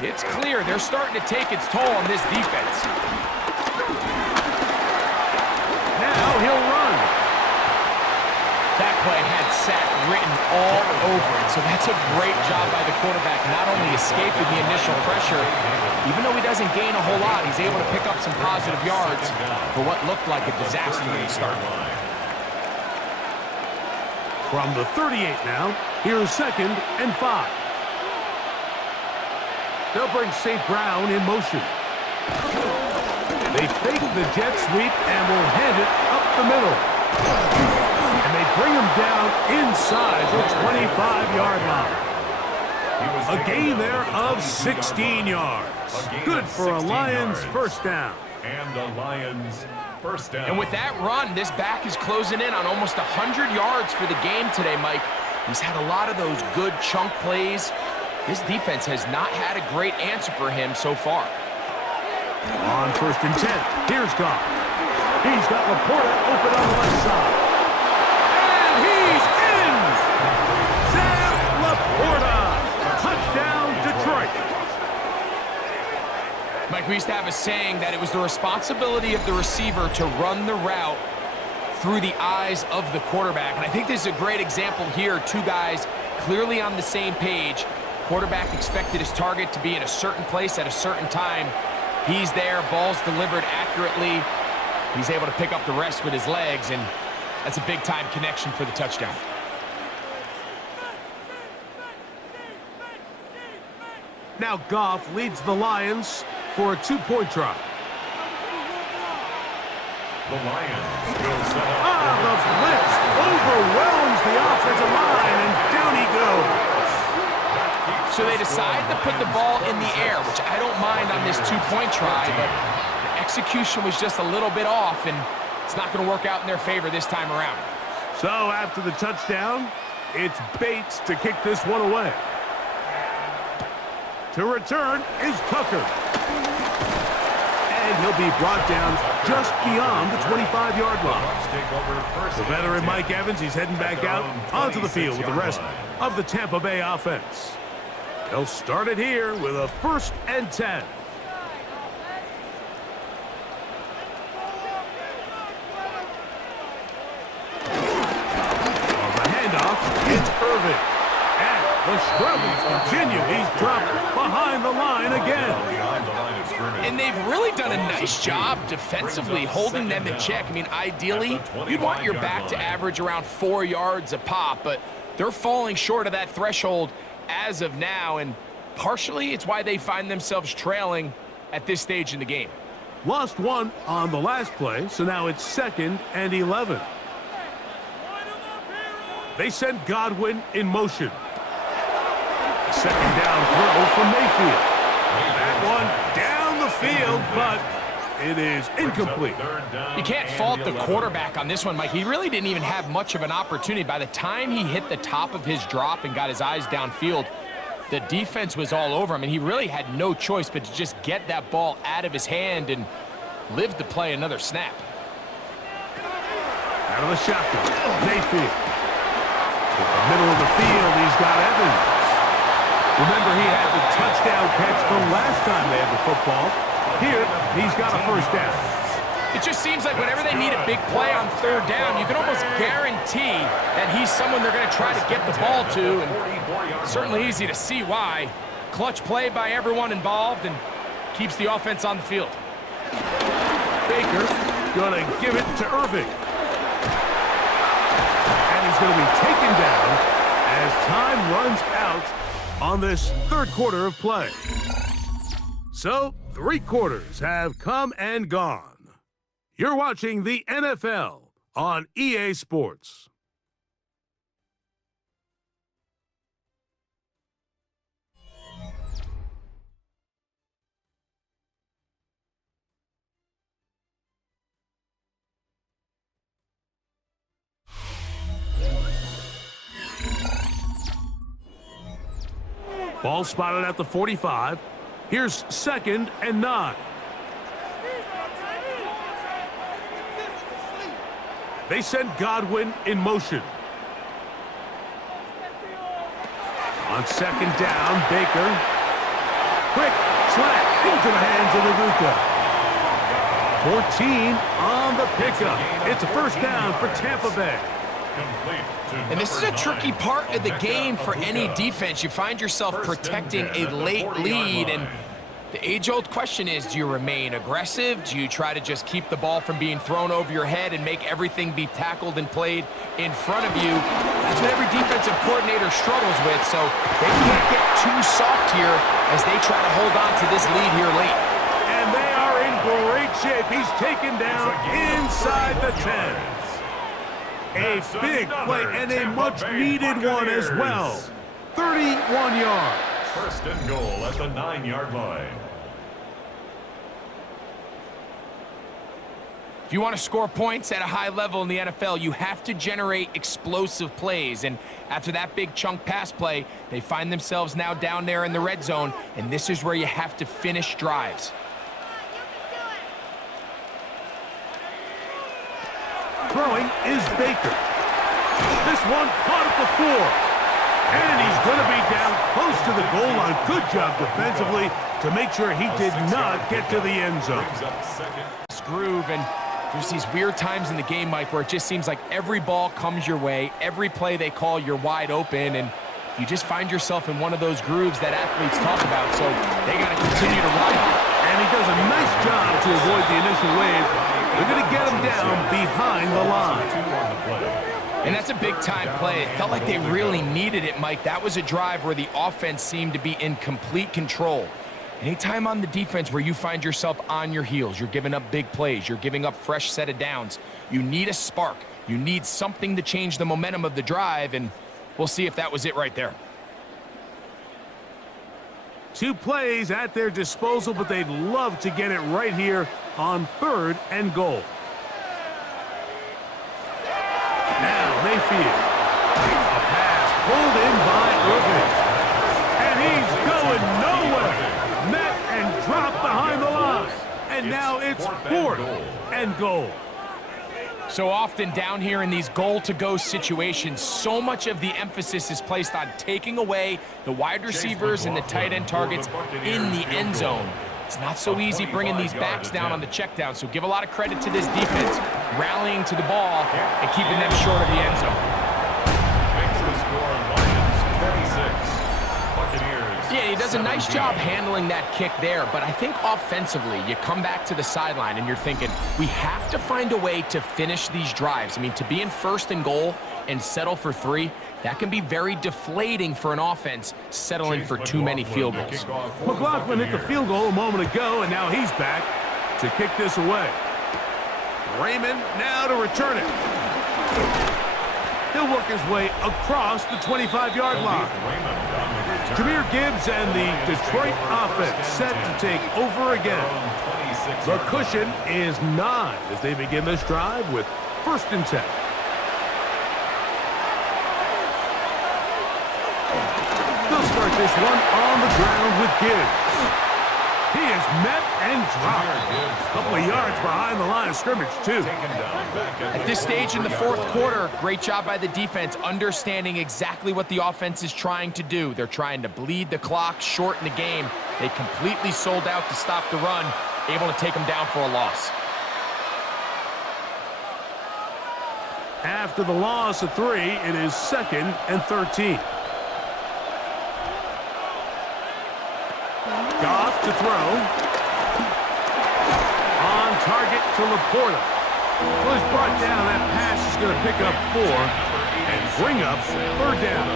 it's clear they're starting to take its toll on this defense. Now he'll run. That play had sack written all over it, so that's a great job by the quarterback, not only escaping the initial pressure, even though he doesn't gain a whole lot, he's able to pick up some positive yards for what looked like a disaster in the start. From the 38 now, here's 2nd and 5. They'll bring St. Brown in motion. They fake the jet sweep and will hand it up the middle. And they bring him down inside the 25-yard line. A gain there of 16 yards. Good for a Lions first down. And a Lions first down. And with that run, this back is closing in on almost 100 yards for the game today, Mike. He's had a lot of those good chunk plays. This defense has not had a great answer for him so far. On 1st and 10, here's Goff. He's got Laporta open on the left side. And he's in! Sam Laporta! Touchdown, Detroit! Mike, we used to have a saying that it was the responsibility of the receiver to run the route through the eyes of the quarterback. And I think this is a great example here. Two guys clearly on the same page. Quarterback expected his target to be in a certain place at a certain time. He's there, ball's delivered accurately. He's able to pick up the rest with his legs, and that's a big-time connection for the touchdown. Now Goff leads the Lions for a 2-point try. The Lions will set up. The blitz overwhelms the offensive line, and down he goes. So they decide to put the ball in the air, which I don't mind on this 2-point try, but the execution was just a little bit off, and it's not going to work out in their favor this time around. So after the touchdown, it's Bates to kick this one away. To return is Tucker. And he'll be brought down just beyond the 25-yard line. The veteran Mike Evans, he's heading back out onto the field with the rest of the Tampa Bay offense. They'll start it here with a 1st and 10. On the handoff, it's Irvin. And the struggles continue. He's dropped behind the line again. And they've really done a nice job defensively holding them in check. I mean, ideally, you'd want your back to average around 4 yards a pop, but they're falling short of that threshold as of now, and partially it's why they find themselves trailing at this stage in the game. Lost one on the last play, so now it's 2nd and 11. They send Godwin in motion. 2nd down throw from Mayfield. That one down the field, but It is incomplete. You can't fault the quarterback on this one, Mike. He really didn't even have much of an opportunity. By the time he hit the top of his drop and got his eyes downfield, the defense was all over him, and he really had no choice but to just get that ball out of his hand and live to play another snap. Out of the shotgun, Mayfield. To the middle of the field, he's got Evans. Remember, he had the touchdown catch the last time they had the football. Here, he's got a first down. It just seems like whenever they need a big play on third down, you can almost guarantee that he's someone they're going to try to get the ball to, and certainly easy to see why. Clutch play by everyone involved and keeps the offense on the field. Baker going to give it to Irving. And he's going to be taken down as time runs out on this third quarter of play. So, 3 quarters have come and gone. You're watching the NFL on EA Sports. Ball spotted at the 45. Here's 2nd and 9. They send Godwin in motion. On 2nd down, Baker. Quick slant into the hands of Ibuka. 14 on the pickup. It's a first down for Tampa Bay. And this is a tricky part of the game for any defense. You find yourself protecting a late lead, and the age-old question is, do you remain aggressive? Do you try to just keep the ball from being thrown over your head and make everything be tackled and played in front of you? That's what every defensive coordinator struggles with, so they can't get too soft here as they try to hold on to this lead here late. And they are in great shape. He's taken down inside the 10. A big play and a much-needed one as well. 31 yards. First and goal at the 9-yard line. If you want to score points at a high level in the NFL, you have to generate explosive plays. And after that big chunk pass play, they find themselves now down there in the red zone, and this is where you have to finish drives. Throwing is Baker. This one caught at the 4. And he's going to be down close to the goal line. Good job defensively to make sure he did not get to the end zone. Groove, and there's these weird times in the game, Mike, where it just seems like every ball comes your way, every play they call, you're wide open, and you just find yourself in one of those grooves that athletes talk about, so they got to continue to ride it. And he does a nice job to avoid the initial wave. They're going to get him down behind the line. And that's a big-time play. It felt like they really needed it, Mike. That was a drive where the offense seemed to be in complete control. Anytime on the defense where you find yourself on your heels, you're giving up big plays, you're giving up fresh set of downs, you need a spark. You need something to change the momentum of the drive, and we'll see if that was it right there. 2 plays at their disposal, but they'd love to get it right here on 3rd and goal. Now Mayfield. A pass pulled in by Irving. And he's going nowhere. Met and dropped behind the line. And now it's 4th and goal. So often down here in these goal-to-go situations, so much of the emphasis is placed on taking away the wide receivers and the tight end targets in the end zone. It's not so easy bringing these backs down on the check down, so give a lot of credit to this defense, rallying to the ball and keeping them short of the end zone. Makes the score Lions 26. Buccaneers. Yeah, he does a nice job handling that kick there, but I think offensively, you come back to the sideline and you're thinking, we have to find a way to finish these drives. I mean, to be in 1st and goal and settle for 3, that can be very deflating for an offense settling for too many field goals. McLaughlin hit the field goal a moment ago, and now he's back to kick this away. Raymond now to return it. He'll work his way across the 25-yard line. Jahmyr Gibbs and the Detroit offense set to take over again. The cushion is 9 as they begin this drive with 1st and 10. They'll start this one on the ground with Gibbs. He is met and dropped. A couple of yards behind the line of scrimmage, too. At this stage in the 4th quarter, great job by the defense understanding exactly what the offense is trying to do. They're trying to bleed the clock, shorten the game. They completely sold out to stop the run, able to take them down for a loss. After the loss of 3, it is 2nd and 13. Goff to throw. On target to Laporta. Well, he's brought down. That pass is going to pick up 4 and bring up 3rd down.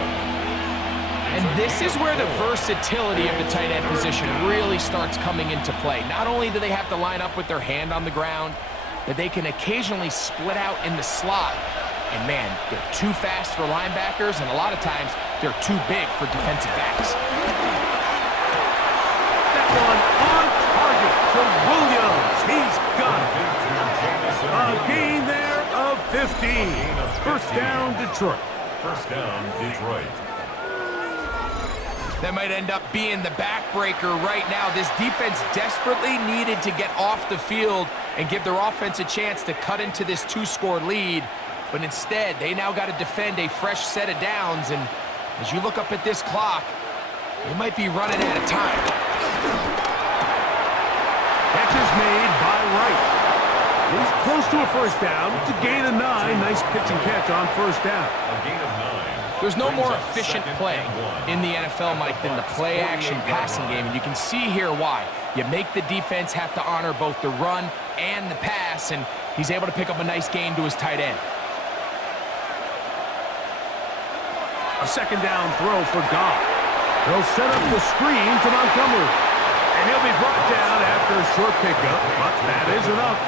And this is where the versatility of the tight end position really starts coming into play. Not only do they have to line up with their hand on the ground, but they can occasionally split out in the slot. And man, they're too fast for linebackers, and a lot of times they're too big for defensive backs. One on target to Williams. He's got it. A gain there of 15. 1st down, Detroit. 1st down, Detroit. That might end up being the backbreaker right now. This defense desperately needed to get off the field and give their offense a chance to cut into this 2-score lead. But instead, they now got to defend a fresh set of downs. And as you look up at this clock, they might be running out of time. Catch is made by Wright. He's close to a 1st down. It's a gain of 9. Nice pitch and catch on 1st down. A gain of 9. There's no more efficient play in the NFL, Mike, than the play-action passing game. And you can see here why. You make the defense have to honor both the run and the pass, and he's able to pick up a nice gain to his tight end. A 2nd down throw for Goff. They'll set up the screen to Montgomery. And he'll be brought down after a short pickup, but that is enough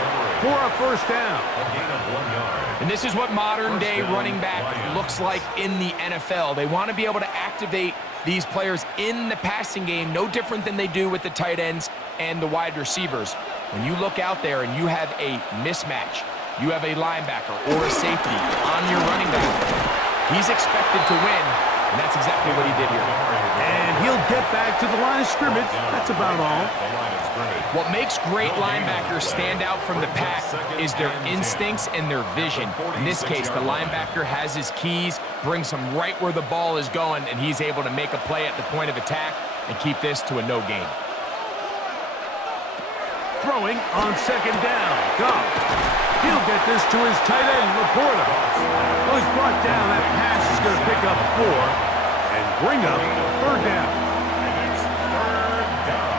for a 1st down. A gain of 1 yard. And this is what modern-day running back looks like in the NFL. They want to be able to activate these players in the passing game, no different than they do with the tight ends and the wide receivers. When you look out there and you have a mismatch, you have a linebacker or a safety on your running back, he's expected to win, and that's exactly what he did here. And he'll get back to the line of scrimmage. That's about all. What makes great linebackers stand out from the pack is their instincts and their vision. In this case, the linebacker has his keys, brings him right where the ball is going, and he's able to make a play at the point of attack and keep this to a no gain. Throwing on 2nd down. Goff. He'll get this to his tight end, Laporta. Well, he's brought down. That pass is going to pick up 4 and bring up 3rd down. And it's 3rd down.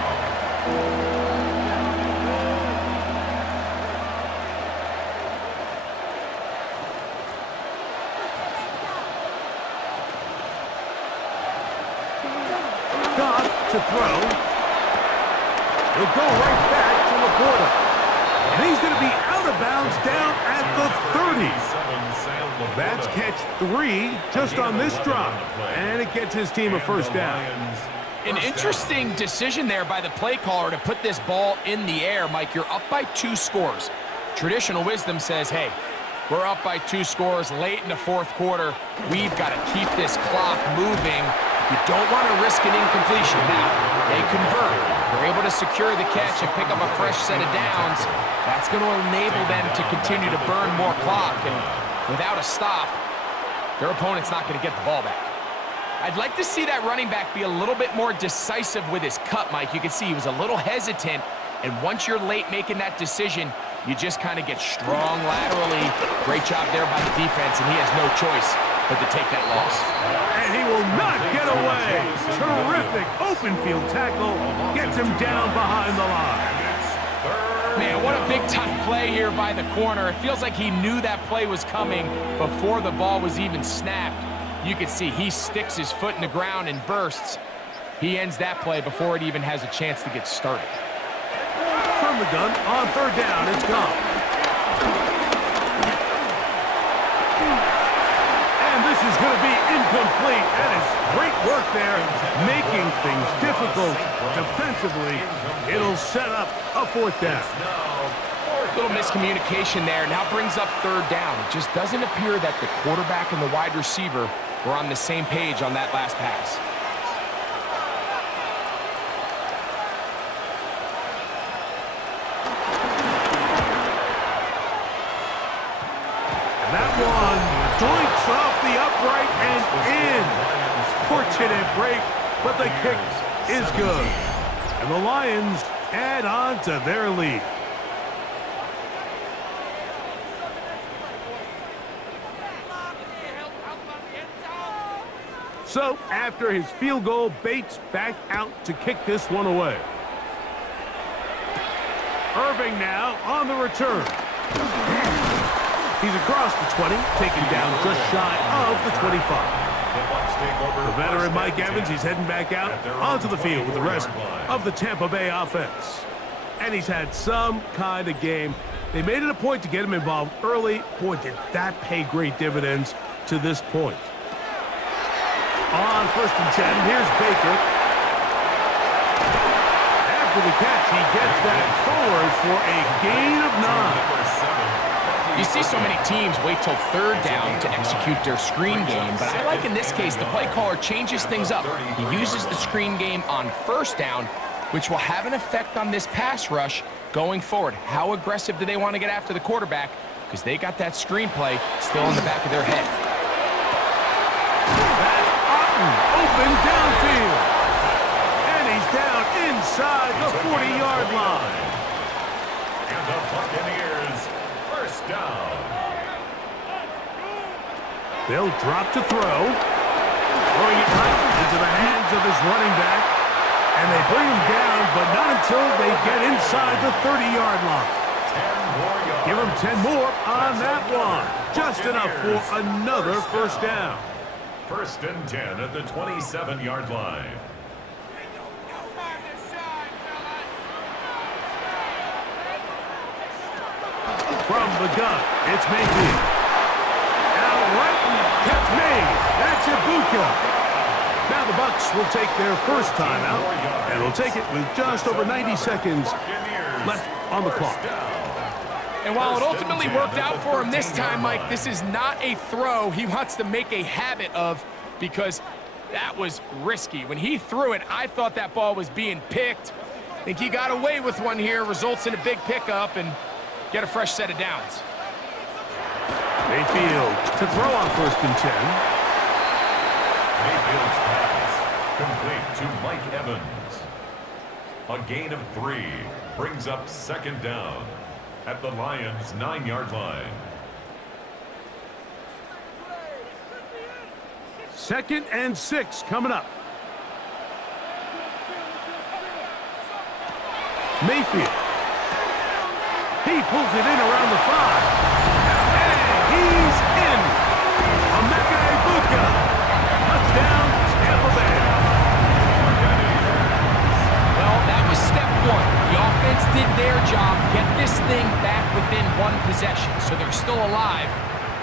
Goff to throw. He'll go right back to Laporta. And he's going to be out of bounds down at the 30. That's catch 3 just on this drop. And it gets his team a 1st down. An interesting decision there by the play caller to put this ball in the air. Mike, you're up by 2 scores. Traditional wisdom says, hey, we're up by 2 scores late in the 4th quarter. We've got to keep this clock moving. You don't want to risk an incompletion. Now, they convert. They're able to secure the catch and pick up a fresh set of downs. That's going to enable them to continue to burn more clock. And without a stop, their opponent's not going to get the ball back. I'd like to see that running back be a little bit more decisive with his cut, Mike. You can see he was a little hesitant, and once you're late making that decision, you just kind of get strong laterally. Great job there by the defense, and he has no choice but to take that loss. And he will not get away. Terrific open field tackle. Gets him down behind the line. Man, what a big-time play here by the corner. It feels like he knew that play was coming before the ball was even snapped. You can see he sticks his foot in the ground and bursts. He ends that play before it even has a chance to get started. From the gun on 3rd down, it's Goff. And this is going to be Incomplete. That is great work there, making things difficult defensively. It'll set up a 4th down. Little miscommunication there. Now brings up 3rd down. It just doesn't appear that the quarterback and the wide receiver were on the same page on that last pass. And that one doinks off the upright and in. Fortunate break, but the kick is good. And the Lions add on to their lead. So, after his field goal, Bates back out to kick this one away. Irving now on the return. He's across the 20, taken down just shy of the 25. The veteran Mike Evans, he's heading back out onto the field with the rest of the Tampa Bay offense. And he's had some kind of game. They made it a point to get him involved early. Boy, did that pay great dividends to this point. On 1st and 10, here's Baker. After the catch, he gets that forward for a gain of 9. You see so many teams wait till 3rd down to execute their screen game, but I like in this case the play caller changes things up. He uses the screen game on 1st down, which will have an effect on this pass rush going forward. How aggressive do they want to get after the quarterback? Because they got that screen play still in the back of their head. Open downfield. And he's down inside the 40-yard line. And the Buccaneers, 1st down. They'll drop to throw. Throwing it right into the hands of his running back. And they bring him down, but not until they get inside the 30-yard line. 10 more yards. Give him 10 more on that one. Just enough for another 1st down. 1st and 10 at the 27-yard line. From the gun, it's Mayfield. Out right and kept made. That's Ibuka. Now the Bucs will take their first timeout, and will take it with just over 90 seconds left on the clock. And while it ultimately worked out for him this time, Mike, this is not a throw he wants to make a habit of, because that was risky. When he threw it, I thought that ball was being picked. I think he got away with one here, results in a big pickup, and get a fresh set of downs. Mayfield to throw on 1st and 10. Mayfield's pass complete to Mike Evans. A gain of 3 brings up 2nd down at the Lions' 9-yard line. 2nd and 6 coming up. Mayfield. He pulls it in around the 5. And he's in. Emeka Ibuka. Touchdown, Tampa Bay. Well, that was step 1. The offense did their job, get this thing back within 1 possession, so they're still alive.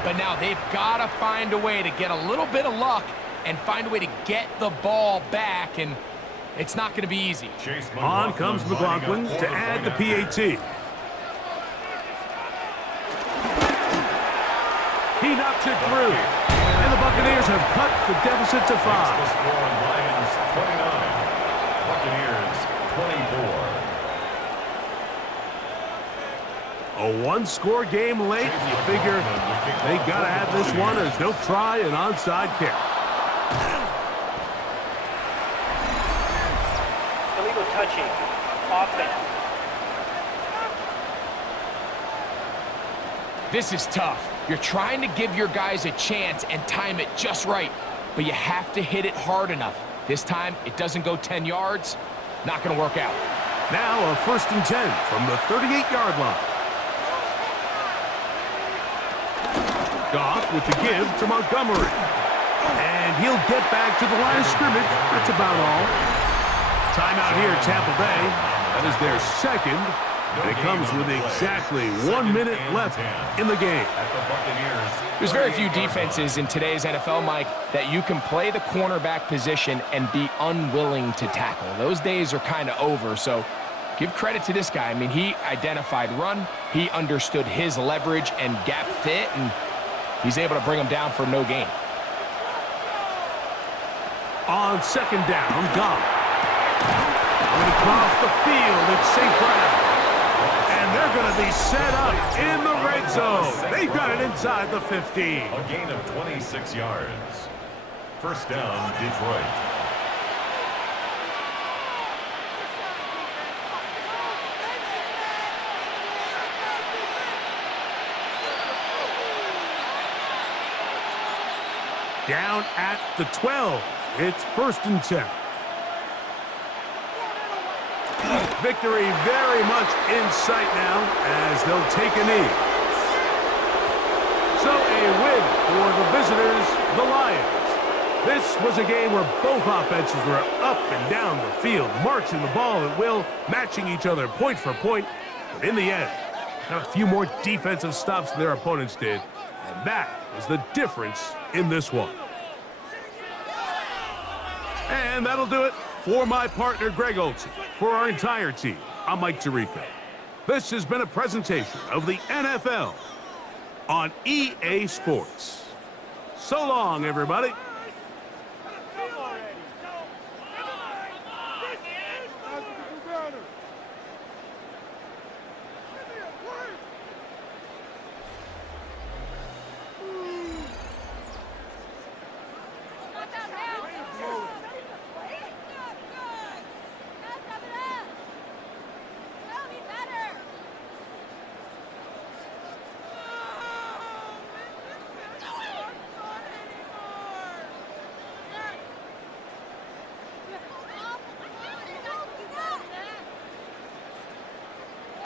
But now they've got to find a way to get a little bit of luck and find a way to get the ball back, and it's not going to be easy. On comes McLaughlin to add the PAT. He knocks it through, and the Buccaneers have cut the deficit to 5. The score on Lions 29, Buccaneers 24. A one-score game late. You figure they got to have this one as they'll try an onside kick. Illegal touching. Offense. This is tough. You're trying to give your guys a chance and time it just right, but you have to hit it hard enough. This time, it doesn't go 10 yards. Not going to work out. Now a 1st and 10 from the 38-yard line. Goff with the give to Montgomery. And he'll get back to the line of scrimmage. That's about all. Timeout here, Tampa Bay. That is their 2nd And it comes with exactly 1 minute left in the game. There's very few defenses in today's NFL, Mike, that you can play the cornerback position and be unwilling to tackle. Those days are kind of over, so give credit to this guy. I mean, he identified run, he understood his leverage and gap fit, and he's able to bring him down for no gain. On second down, Goff. Going across the field, it's St. Brown. And they're going to be set up in the red zone. They've got it inside the 15. A gain of 26 yards. First down, Detroit. Down at the 12. It's 1st and 10. Victory very much in sight now as they'll take a knee. So a win for the visitors, the Lions. This was a game where both offenses were up and down the field, marching the ball at will, matching each other point for point. But in the end, got a few more defensive stops than their opponents did. And that is the difference in this one. And that'll do it for my partner, Greg Olsen. For our entire team, I'm Mike Tirico. This has been a presentation of the NFL on EA Sports. So long, everybody.